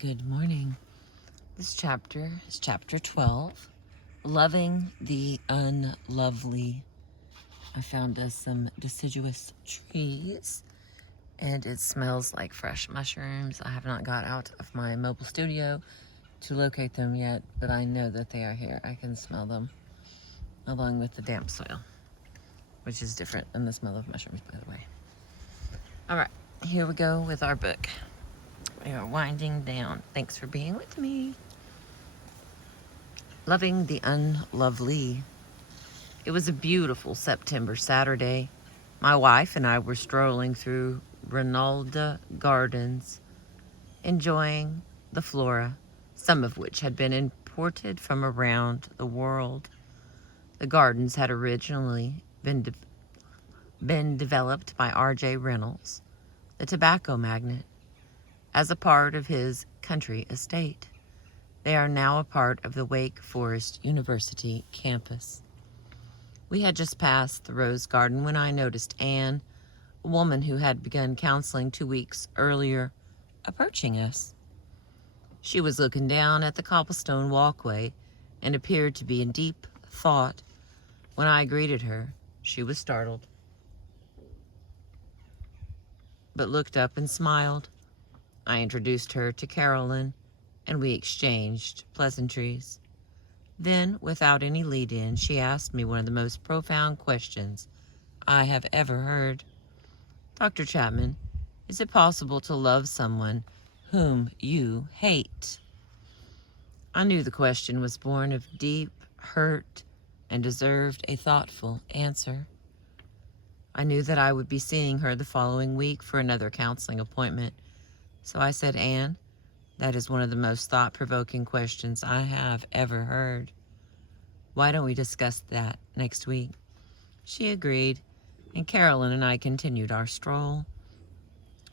Good morning. This chapter is chapter 12, Loving the Unlovely. I found us some deciduous trees and it smells like fresh mushrooms. I have not got out of my mobile studio to locate them yet, but I know that they are here. I can smell them along with the damp soil, which is different than the smell of mushrooms, by the way. All right, here we go with our book. We are winding down. Thanks for being with me. Loving the Unlovely. It was a beautiful September Saturday. My wife and I were strolling through Rinalda Gardens, enjoying the flora, some of which had been imported from around the world. The gardens had originally been developed by R.J. Reynolds, the tobacco magnate, as a part of his country estate. They are now a part of the Wake Forest University campus. We had just passed the rose garden when I noticed Anne, a woman who had begun counseling 2 weeks earlier, approaching us. She was looking down at the cobblestone walkway and appeared to be in deep thought. When I greeted her, she was startled, but looked up and smiled. I introduced her to Carolyn, and we exchanged pleasantries. Then, without any lead-in, she asked me one of the most profound questions I have ever heard. Dr. Chapman, is it possible to love someone whom you hate? I knew the question was born of deep hurt and deserved a thoughtful answer. I knew that I would be seeing her the following week for another counseling appointment. So I said, Anne, that is one of the most thought-provoking questions I have ever heard. Why don't we discuss that next week? She agreed, and Carolyn and I continued our stroll.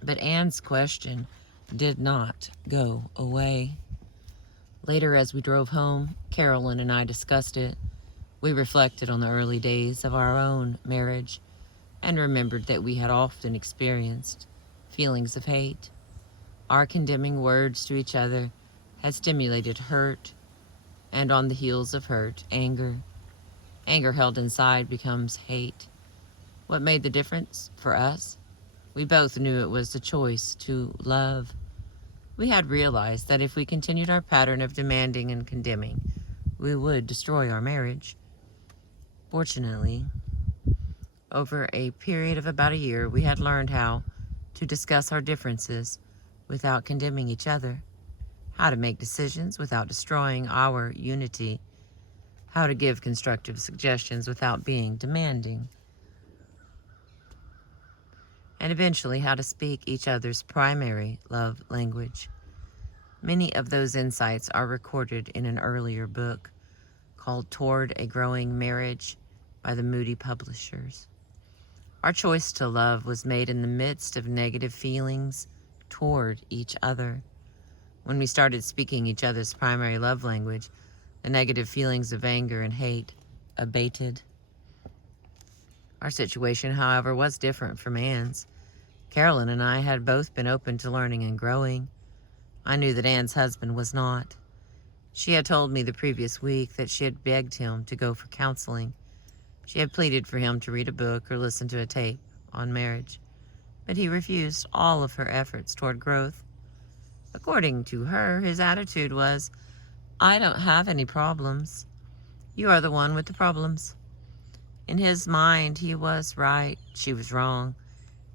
But Anne's question did not go away. Later, as we drove home, Carolyn and I discussed it. We reflected on the early days of our own marriage and remembered that we had often experienced feelings of hate. Our condemning words to each other had stimulated hurt, and on the heels of hurt, anger. Anger held inside becomes hate. What made the difference for us? We both knew it was the choice to love. We had realized that if we continued our pattern of demanding and condemning, we would destroy our marriage. Fortunately, over a period of about a year, we had learned how to discuss our differences without condemning each other, how to make decisions without destroying our unity, how to give constructive suggestions without being demanding, and eventually how to speak each other's primary love language. Many of those insights are recorded in an earlier book called Toward a Growing Marriage by the Moody Publishers. Our choice to love was made in the midst of negative feelings toward each other. When we started speaking each other's primary love language, the negative feelings of anger and hate abated. Our situation, however, was different from Anne's. Carolyn and I had both been open to learning and growing. I knew that Anne's husband was not. She had told me the previous week that she had begged him to go for counseling. She had pleaded for him to read a book or listen to a tape on marriage, but he refused all of her efforts toward growth. According to her, his attitude was, I don't have any problems. You are the one with the problems. In his mind, he was right, she was wrong.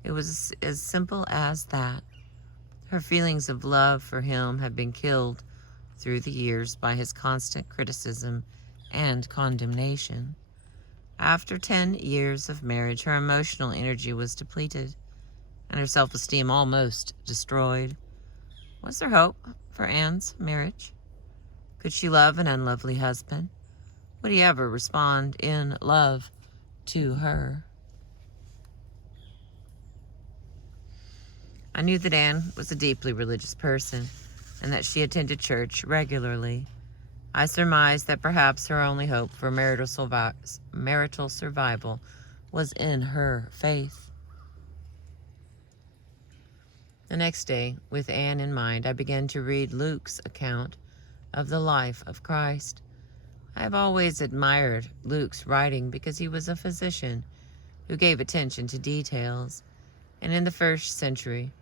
It was as simple as that. Her feelings of love for him had been killed through the years by his constant criticism and condemnation. After 10 years of marriage, her emotional energy was depleted and her self-esteem almost destroyed. Was there hope for Anne's marriage? Could she love an unlovely husband? Would he ever respond in love to her? I knew that Anne was a deeply religious person and that she attended church regularly. I surmised that perhaps her only hope for marital survival was in her faith. The next day, with Anne in mind, I began to read Luke's account of the life of Christ. I have always admired Luke's writing because he was a physician who gave attention to details, and in the first century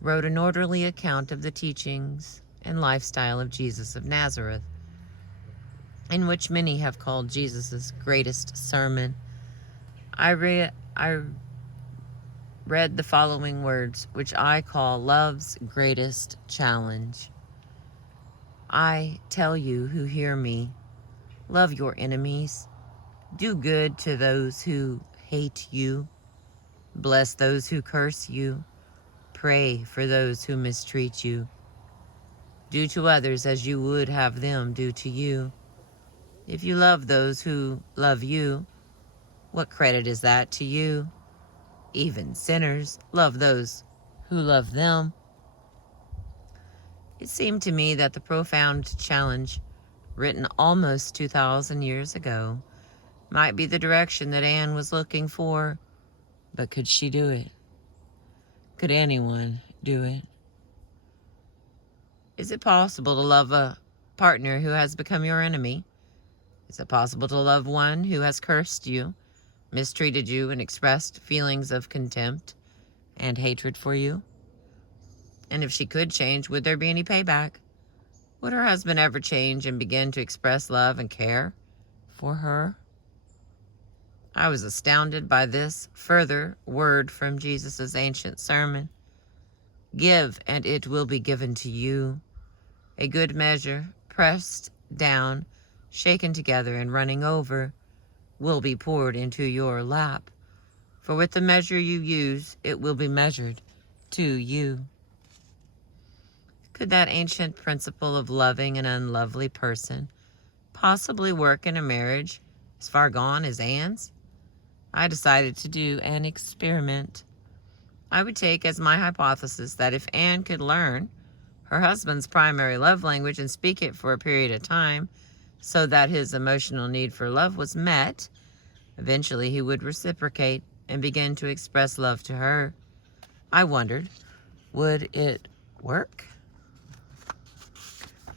wrote an orderly account of the teachings and lifestyle of Jesus of Nazareth, in which many have called Jesus' greatest sermon. I read the following words, which I call love's greatest challenge. I tell you who hear me, love your enemies, do good to those who hate you, bless those who curse you, pray for those who mistreat you. Do to others as you would have them do to you. If you love those who love you, what credit is that to you? Even sinners love those who love them. It seemed to me that the profound challenge, written almost 2,000 years ago, might be the direction that Anne was looking for. But could she do it? Could anyone do it? Is it possible to love a partner who has become your enemy? Is it possible to love one who has cursed you, mistreated you, and expressed feelings of contempt and hatred for you? And if she could change, would there be any payback? Would her husband ever change and begin to express love and care for her? I was astounded by this further word from Jesus' ancient sermon. Give, and it will be given to you. A good measure, pressed down, shaken together, and running over, will be poured into your lap. For with the measure you use, it will be measured to you. Could that ancient principle of loving an unlovely person possibly work in a marriage as far gone as Anne's? I decided to do an experiment. I would take as my hypothesis that if Anne could learn her husband's primary love language and speak it for a period of time so that his emotional need for love was met, eventually he would reciprocate and begin to express love to her. I wondered, would it work?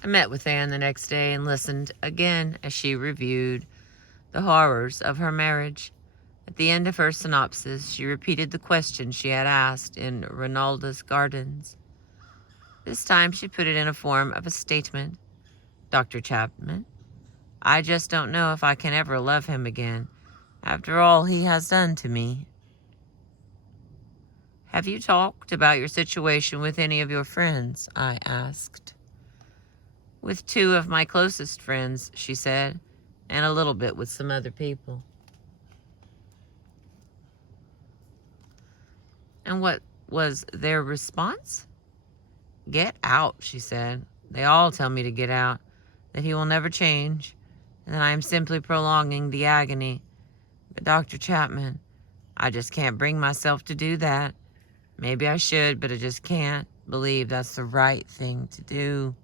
I met with Anne the next day and listened again as she reviewed the horrors of her marriage. At the end of her synopsis, she repeated the question she had asked in Ronalda's Gardens. This time she put it in a form of a statement. Dr. Chapman, I just don't know if I can ever love him again after all he has done to me. Have you talked about your situation with any of your friends? I asked. With 2 of my closest friends, she said, and a little bit with some other people. And what was their response? Get out, she said. They all tell me to get out, that he will never change, and that I am simply prolonging the agony. But Dr. Chapman, I just can't bring myself to do that. Maybe I should, but I just can't believe that's the right thing to do.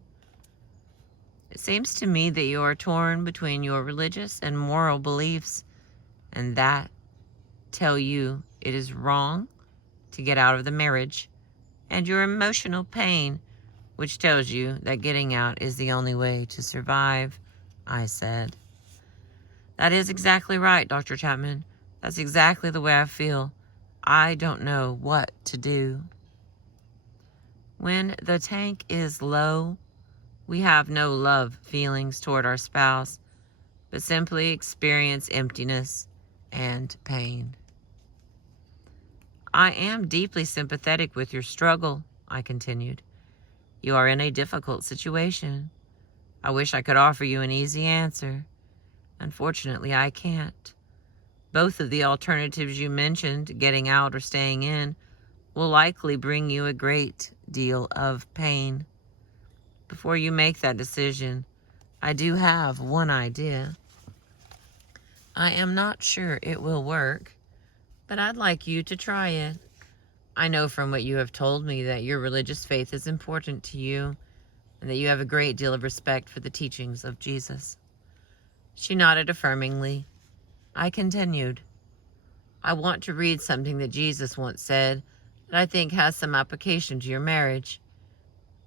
It seems to me that you are torn between your religious and moral beliefs, and that tell you it is wrong to get out of the marriage, and your emotional pain, which tells you that getting out is the only way to survive, I said. That is exactly right, Dr. Chapman. That's exactly the way I feel. I don't know what to do. When the tank is low, we have no love feelings toward our spouse, but simply experience emptiness and pain. I am deeply sympathetic with your struggle, I continued. You are in a difficult situation. I wish I could offer you an easy answer. Unfortunately, I can't. Both of the alternatives you mentioned, getting out or staying in, will likely bring you a great deal of pain. Before you make that decision, I do have one idea. I am not sure it will work, but I'd like you to try it. I know from what you have told me that your religious faith is important to you and that you have a great deal of respect for the teachings of Jesus. She nodded affirmingly. I continued. I want to read something that Jesus once said that I think has some application to your marriage.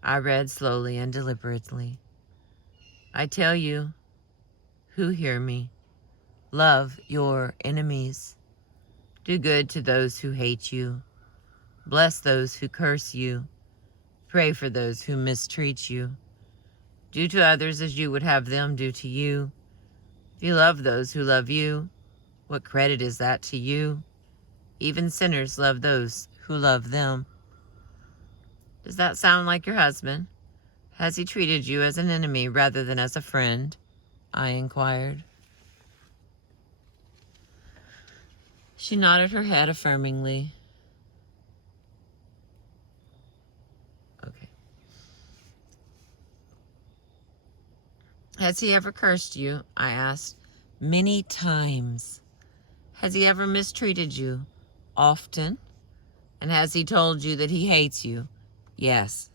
I read slowly and deliberately. I tell you who hear me, love your enemies. Do good to those who hate you. Bless those who curse you. Pray for those who mistreat you. Do to others as you would have them do to you. If you love those who love you, what credit is that to you? Even sinners love those who love them. Does that sound like your husband? Has he treated you as an enemy rather than as a friend? I inquired. She nodded her head affirmingly. Okay. Has he ever cursed you? I asked. Many times. Has he ever mistreated you? Often. And has he told you that he hates you? Yes.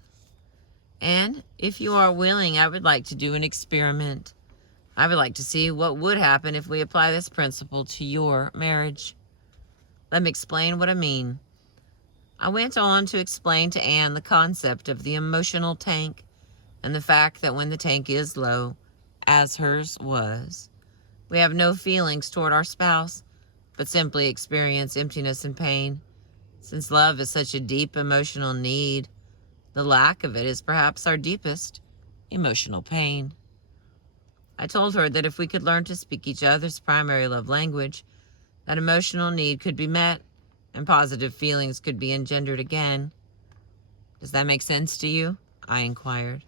And if you are willing, I would like to do an experiment. I would like to see what would happen if we apply this principle to your marriage. Let me explain what I mean. I went on to explain to Anne the concept of the emotional tank and the fact that when the tank is low, as hers was, we have no feelings toward our spouse, but simply experience emptiness and pain. Since love is such a deep emotional need, the lack of it is perhaps our deepest emotional pain. I told her that if we could learn to speak each other's primary love language, that emotional need could be met and positive feelings could be engendered again. Does that make sense to you? I inquired.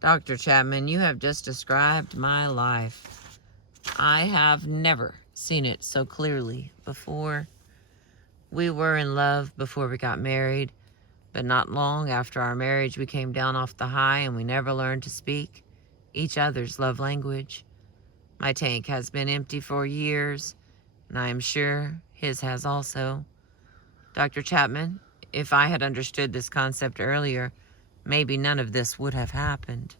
Dr. Chapman, you have just described my life. I have never seen it so clearly before. We were in love before we got married, but not long after our marriage we came down off the high and we never learned to speak each other's love language. My tank has been empty for years, and I am sure his has also. Dr. Chapman, if I had understood this concept earlier, maybe none of this would have happened.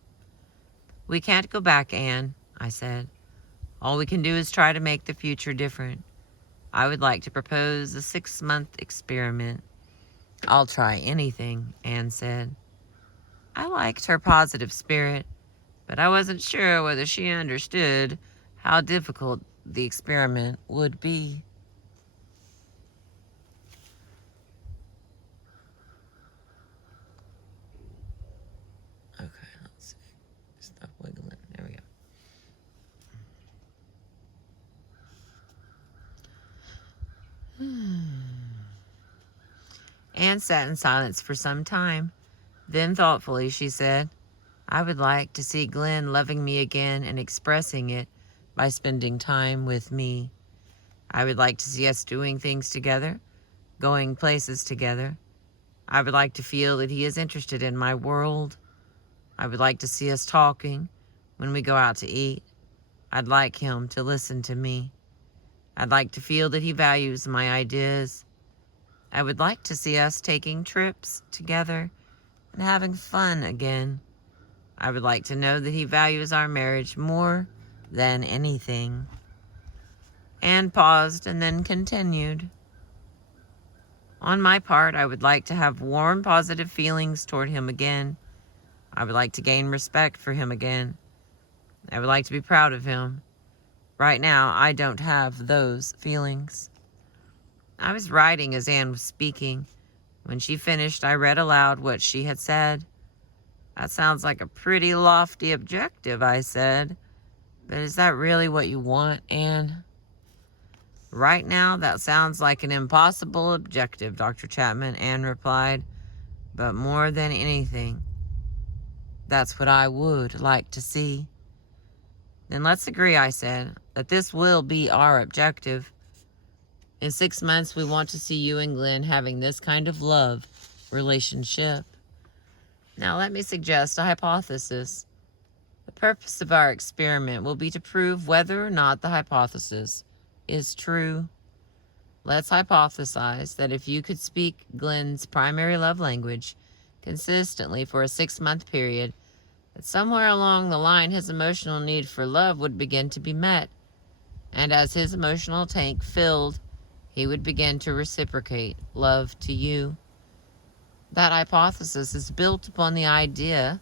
We can't go back, Anne, I said. All we can do is try to make the future different. I would like to propose a 6-month experiment. I'll try anything, Anne said. I liked her positive spirit, but I wasn't sure whether she understood how difficult the experiment would be. Okay, let's see. Stop wiggling. There we go. Anne sat in silence for some time. Then thoughtfully she said, I would like to see Glenn loving me again and expressing it by spending time with me. I would like to see us doing things together, going places together. I would like to feel that he is interested in my world. I would like to see us talking when we go out to eat. I'd like him to listen to me. I'd like to feel that he values my ideas. I would like to see us taking trips together and having fun again. I would like to know that he values our marriage more than anything. Anne paused and then continued. On my part, I would like to have warm, positive feelings toward him again. I would like to gain respect for him again. I would like to be proud of him. Right now, I don't have those feelings. I was writing as Anne was speaking. When she finished, I read aloud what she had said. That sounds like a pretty lofty objective, I said. But is that really what you want, Anne? Right now, that sounds like an impossible objective, Dr. Chapman, Anne replied. But more than anything, that's what I would like to see. Then let's agree, I said, that this will be our objective. In 6 months, we want to see you and Glenn having this kind of love relationship. Now, let me suggest a hypothesis. The purpose of our experiment will be to prove whether or not the hypothesis is true. Let's hypothesize that if you could speak Glenn's primary love language consistently for a 6-month period, that somewhere along the line his emotional need for love would begin to be met. And as his emotional tank filled, he would begin to reciprocate love to you. That hypothesis is built upon the idea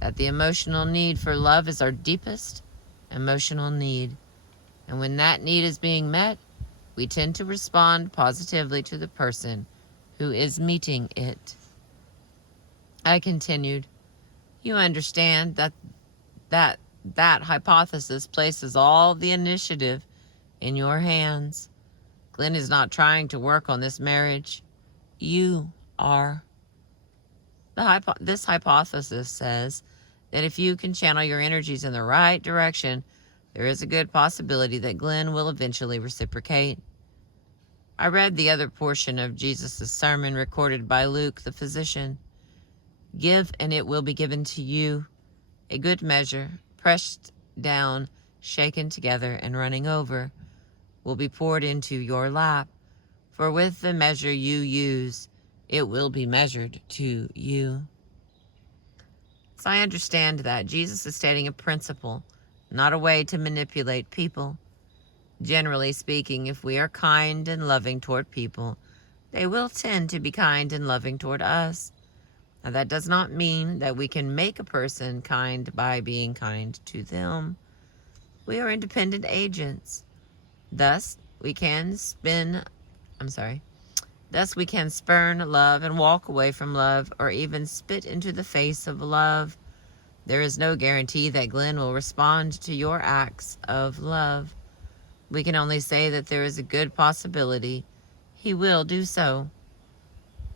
that the emotional need for love is our deepest emotional need. And when that need is being met, we tend to respond positively to the person who is meeting it. I continued, you understand that hypothesis places all the initiative in your hands. Glenn is not trying to work on this marriage. You are. This hypothesis says that if you can channel your energies in the right direction, there is a good possibility that Glenn will eventually reciprocate. I read the other portion of Jesus' sermon recorded by Luke, the physician. Give, and it will be given to you, a good measure, pressed down, shaken together, and running over, will be poured into your lap. For with the measure you use, it will be measured to you. So I understand that Jesus is stating a principle, not a way to manipulate people. Generally speaking, if we are kind and loving toward people, they will tend to be kind and loving toward us. Now, that does not mean that we can make a person kind by being kind to them. We are independent agents. Thus, we can spurn love and walk away from love, or even spit into the face of love. There is no guarantee that Glenn will respond to your acts of love. We can only say that there is a good possibility he will do so.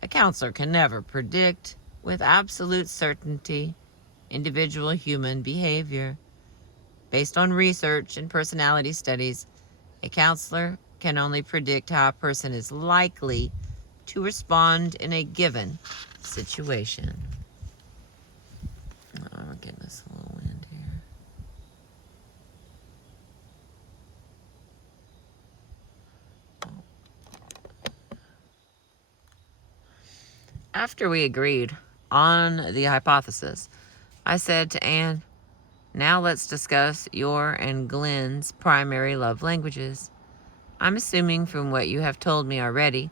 A counselor can never predict with absolute certainty individual human behavior. Based on research and personality studies, a counselor can only predict how a person is likely to respond in a given situation. Oh, we're getting us a little wind here. After we agreed on the hypothesis, I said to Anne, now let's discuss your and Glenn's primary love languages. I'm assuming from what you have told me already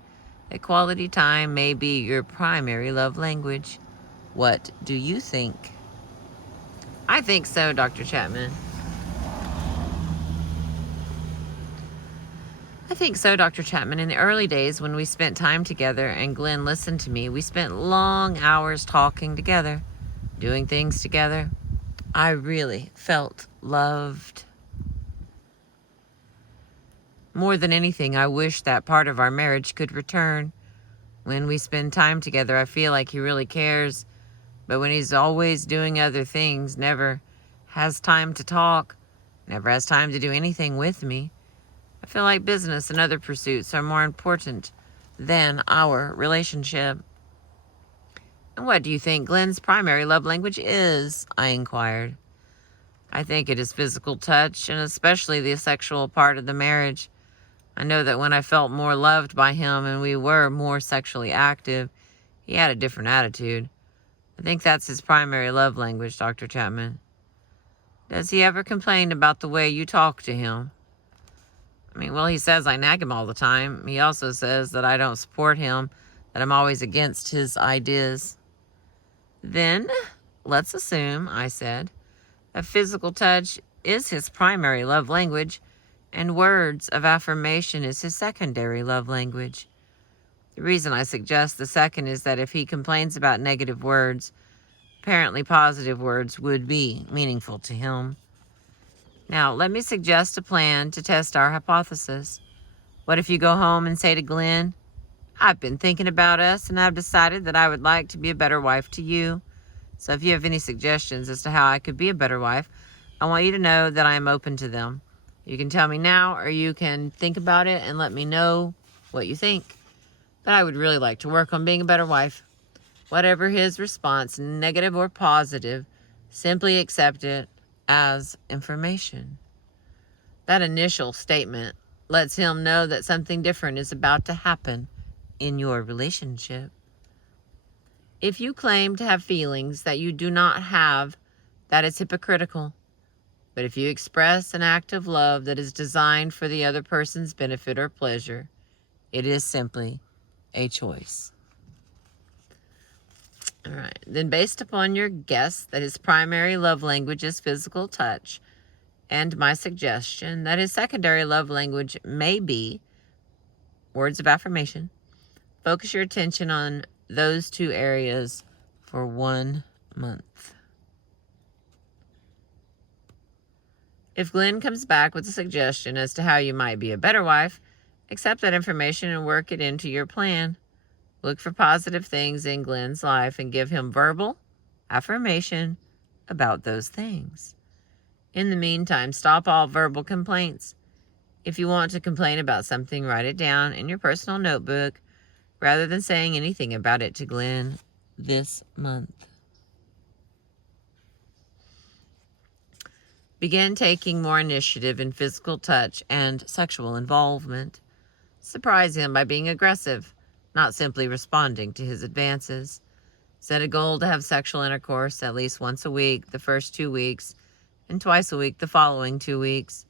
that quality time may be your primary love language. What do you think? I think so, Dr. Chapman. In the early days when we spent time together and Glenn listened to me, we spent long hours talking together, doing things together. I really felt loved. More than anything, I wish that part of our marriage could return. When we spend time together, I feel like he really cares. But when he's always doing other things, never has time to talk, never has time to do anything with me, I feel like business and other pursuits are more important than our relationship. And what do you think Glenn's primary love language is? I inquired. I think it is physical touch, and especially the sexual part of the marriage. I know that when I felt more loved by him and we were more sexually active, he had a different attitude. I think that's his primary love language, Dr. Chapman. Does he ever complain about the way you talk to him? Well, he says I nag him all the time. He also says that I don't support him, that I'm always against his ideas. Then, let's assume, I said, that physical touch is his primary love language, and words of affirmation is his secondary love language. The reason I suggest the second is that if he complains about negative words, apparently positive words would be meaningful to him. Now, let me suggest a plan to test our hypothesis. What if you go home and say to Glenn, I've been thinking about us and I've decided that I would like to be a better wife to you. So if you have any suggestions as to how I could be a better wife, I want you to know that I am open to them. You can tell me now, or you can think about it and let me know what you think. But I would really like to work on being a better wife. Whatever his response, negative or positive, simply accept it as information. That initial statement lets him know that something different is about to happen in your relationship. If you claim to have feelings that you do not have, that is hypocritical. But if you express an act of love that is designed for the other person's benefit or pleasure, It is simply a choice. All right. Then based upon your guess that his primary love language is physical touch, and my suggestion that his secondary love language may be words of affirmation, focus your attention on those two areas for 1 month. If Glenn comes back with a suggestion as to how you might be a better wife, accept that information and work it into your plan. Look for positive things in Glenn's life and give him verbal affirmation about those things. In the meantime, stop all verbal complaints. If you want to complain about something, write it down in your personal notebook rather than saying anything about it to Glenn this month. Begin taking more initiative in physical touch and sexual involvement. Surprise him by being aggressive, not simply responding to his advances. Set a goal to have sexual intercourse at least once a week the first 2 weeks and twice a week the following 2 weeks.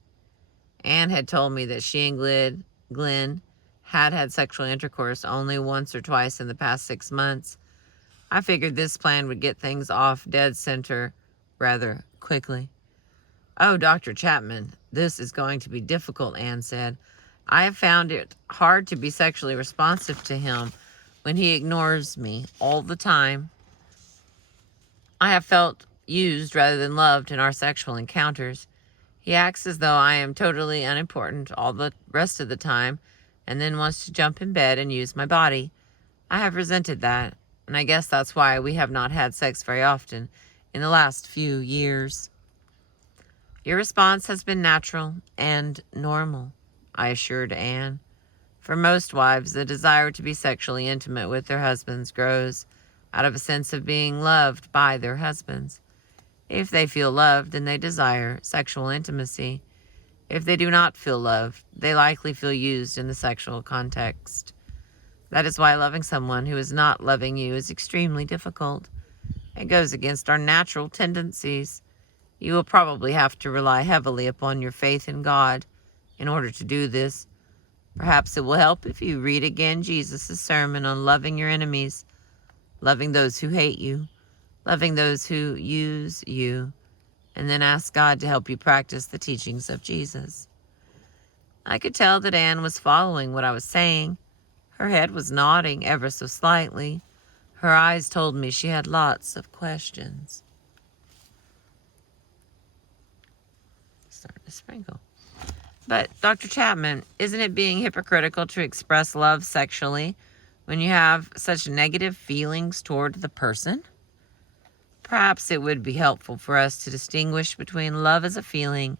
Anne had told me that she and Glenn had sexual intercourse only once or twice in the past 6 months. I figured this plan would get things off dead center rather quickly. "Oh, Dr. Chapman, this is going to be difficult," Anne said. "I have found it hard to be sexually responsive to him when he ignores me all the time. I have felt used rather than loved in our sexual encounters. He acts as though I am totally unimportant all the rest of the time and then wants to jump in bed and use my body. I have resented that, and I guess that's why we have not had sex very often in the last few years." "Your response has been natural and normal," I assured Anne. "For most wives, the desire to be sexually intimate with their husbands grows out of a sense of being loved by their husbands. If they feel loved, then they desire sexual intimacy. If they do not feel loved, they likely feel used in the sexual context. That is why loving someone who is not loving you is extremely difficult. It goes against our natural tendencies. You will probably have to rely heavily upon your faith in God in order to do this. Perhaps it will help if you read again Jesus' sermon on loving your enemies, loving those who hate you, loving those who use you, and then ask God to help you practice the teachings of Jesus." I could tell that Anne was following what I was saying. Her head was nodding ever so slightly. Her eyes told me she had lots of questions. Starting to sprinkle. "But, Dr. Chapman, isn't it being hypocritical to express love sexually when you have such negative feelings toward the person? Perhaps it would be helpful for us to distinguish between love as a feeling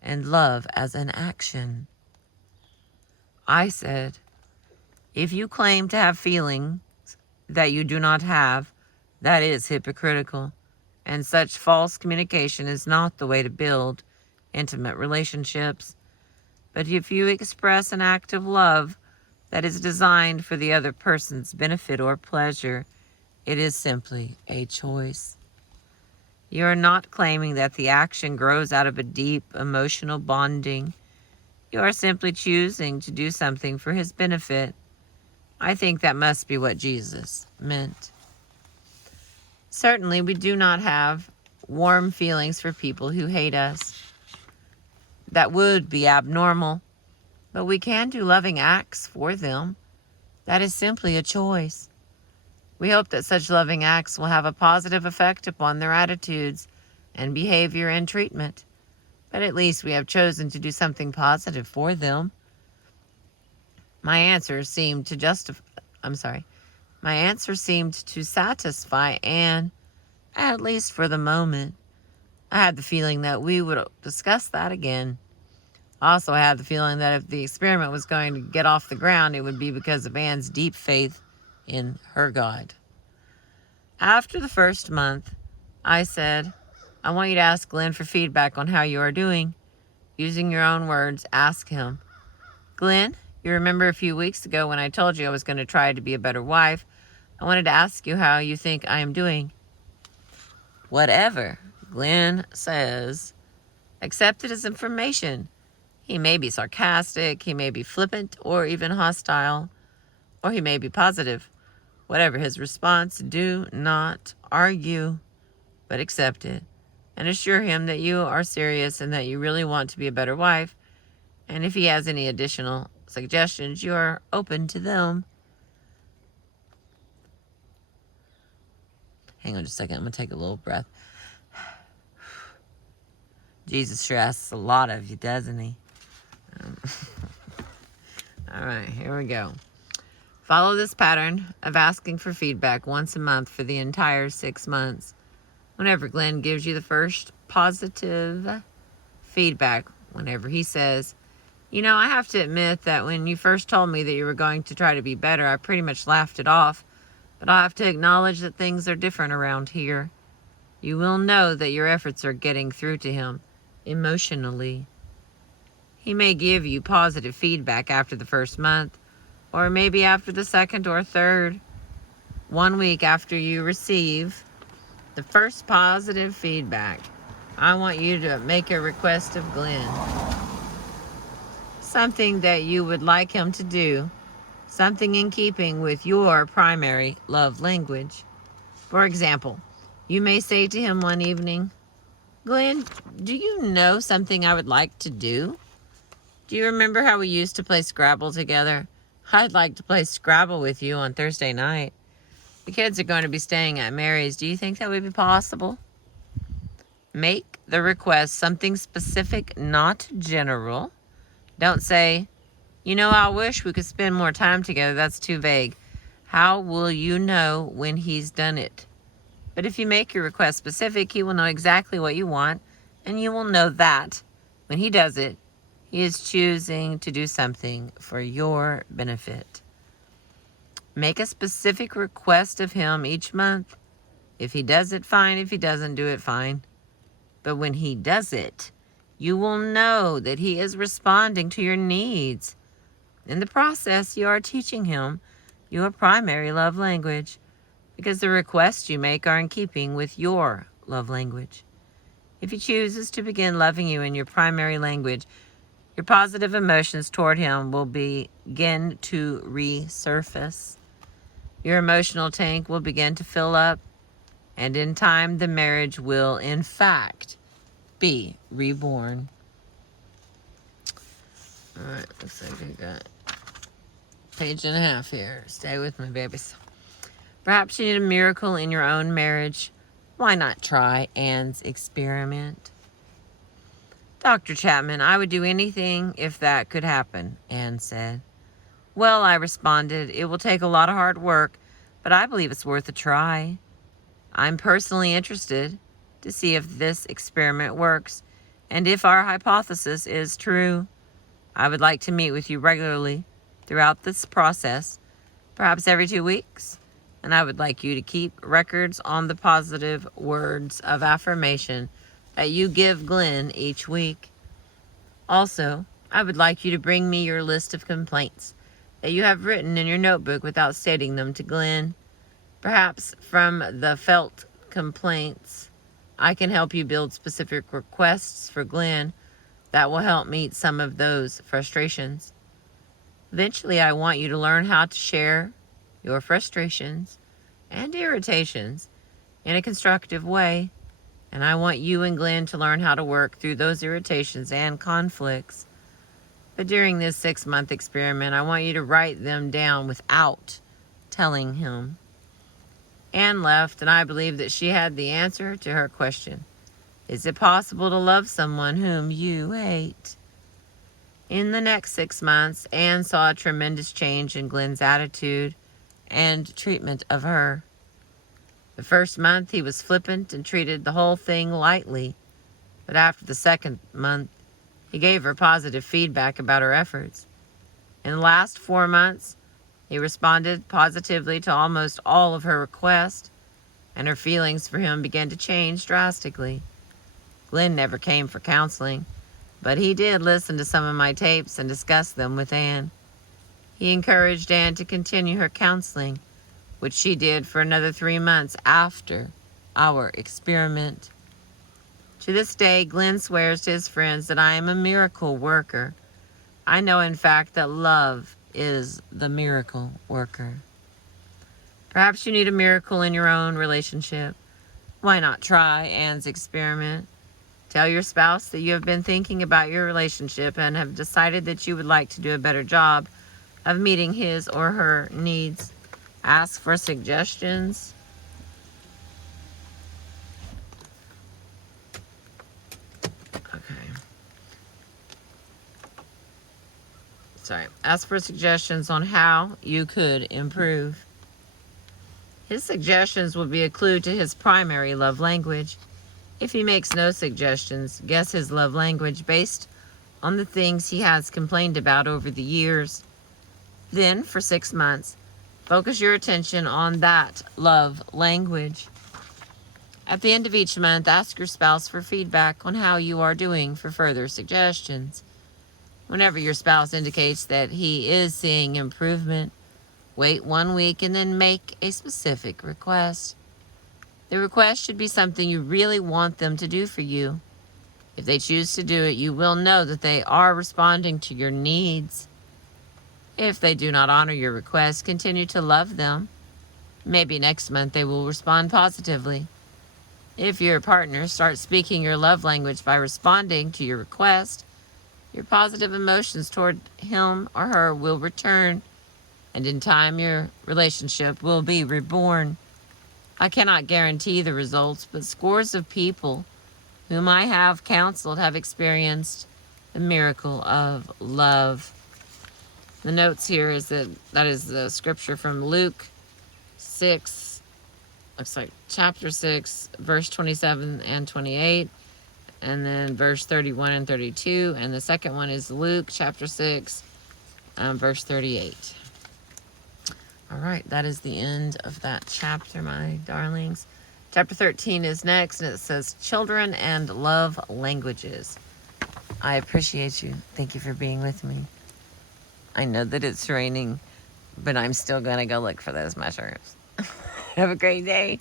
and love as an action." I said, "If you claim to have feelings that you do not have, that is hypocritical, and such false communication is not the way to build intimate relationships. But if you express an act of love that is designed for the other person's benefit or pleasure, it is simply a choice. You are not claiming that the action grows out of a deep emotional bonding. You are simply choosing to do something for his benefit. I think that must be what Jesus meant. Certainly, we do not have warm feelings for people who hate us. That would be abnormal, but we can do loving acts for them. That is simply a choice. We hope that such loving acts will have a positive effect upon their attitudes and behavior and treatment, but at least we have chosen to do something positive for them." My answer seemed to satisfy Anne, at least for the moment. I had the feeling that we would discuss that again. I also had the feeling that if the experiment was going to get off the ground, it would be because of Anne's deep faith in her God. After the first month, I said, "I want you to ask Glenn for feedback on how you are doing. Using your own words, ask him, 'Glenn, you remember a few weeks ago when I told you I was going to try to be a better wife? I wanted to ask you how you think I am doing.' Whatever Glenn says, accept it as information. He may be sarcastic, he may be flippant, or even hostile, or he may be positive. Whatever his response, do not argue, but accept it, and assure him that you are serious and that you really want to be a better wife. And if he has any additional suggestions, you are open to them. Hang on just a second. I'm going to take a little breath. Jesus sure asks a lot of you, doesn't he? All right, here we go. Follow this pattern of asking for feedback once a month for the entire 6 months. Whenever Glenn gives you the first positive feedback, whenever he says, you know, I have to admit that when you first told me that you were going to try to be better, I pretty much laughed it off. But I have to acknowledge that things are different around here. You will know that your efforts are getting through to him emotionally. He may give you positive feedback after the first month, or maybe after the second or third. 1 week after you receive the first positive feedback, I want you to make a request of Glenn. Something that you would like him to do. Something in keeping with your primary love language. For example, you may say to him one evening, Glenn, do you know something I would like to do? Do you remember how we used to play Scrabble together? I'd like to play Scrabble with you on Thursday night. The kids are going to be staying at Mary's. Do you think that would be possible? Make the request something specific, not general. Don't say, you know, I wish we could spend more time together. That's too vague. How will you know when he's done it? But if you make your request specific, he will know exactly what you want, and you will know that when he does it, he is choosing to do something for your benefit. Make a specific request of him each month. If he does it, fine. If he doesn't do it, fine. But when he does it, you will know that he is responding to your needs. In the process, you are teaching him your primary love language, because the requests you make are in keeping with your love language. If he chooses to begin loving you in your primary language, your positive emotions toward him will begin to resurface. Your emotional tank will begin to fill up, and in time, the marriage will, in fact, be reborn. All right, looks like we got page and a half here. Stay with me, babies. Perhaps you need a miracle in your own marriage. Why not try Anne's experiment? Dr. Chapman, I would do anything if that could happen, Anne said. Well, I responded, it will take a lot of hard work, but I believe it's worth a try. I'm personally interested to see if this experiment works, and if our hypothesis is true. I would like to meet with you regularly throughout this process, perhaps every 2 weeks, and I would like you to keep records on the positive words of affirmation that you give Glenn each week. Also, I would like you to bring me your list of complaints that you have written in your notebook without stating them to Glenn. Perhaps from the felt complaints, I can help you build specific requests for Glenn that will help meet some of those frustrations. Eventually, I want you to learn how to share your frustrations and irritations in a constructive way, and I want you and Glenn to learn how to work through those irritations and conflicts. But during this 6-month experiment, I want you to write them down without telling him. Anne left, and I believe that she had the answer to her question. Is it possible to love someone whom you hate? In the next 6 months, Anne saw a tremendous change in Glenn's attitude and treatment of her. The first month, he was flippant and treated the whole thing lightly. But after the second month, he gave her positive feedback about her efforts. In the last 4 months, he responded positively to almost all of her requests, and her feelings for him began to change drastically. Glenn never came for counseling, but he did listen to some of my tapes and discuss them with Anne. He encouraged Anne to continue her counseling, which she did for another 3 months after our experiment. To this day, Glenn swears to his friends that I am a miracle worker. I know, in fact, that love is the miracle worker. Perhaps you need a miracle in your own relationship. Why not try Anne's experiment? Tell your spouse that you have been thinking about your relationship and have decided that you would like to do a better job of meeting his or her needs. Ask for suggestions. Ask for suggestions on how you could improve. His suggestions will be a clue to his primary love language. If he makes no suggestions, guess his love language based on the things he has complained about over the years. Then, for 6 months, focus your attention on that love language. At the end of each month, ask your spouse for feedback on how you are doing for further suggestions. Whenever your spouse indicates that he is seeing improvement, wait 1 week and then make a specific request. The request should be something you really want them to do for you. If they choose to do it, you will know that they are responding to your needs. If they do not honor your request, continue to love them. Maybe next month they will respond positively. If your partner starts speaking your love language by responding to your request, your positive emotions toward him or her will return, and in time your relationship will be reborn. I cannot guarantee the results, but scores of people whom I have counseled have experienced the miracle of love. The notes here is that is the scripture from Luke 6, looks like chapter 6, verse 27 and 28. And then verse 31 and 32. And the second one is Luke chapter 6, verse 38. All right, that is the end of that chapter, my darlings. Chapter 13 is next, and it says Children and Love Languages. I appreciate you. Thank you for being with me. I know that it's raining, but I'm still going to go look for those mushrooms. Have a great day.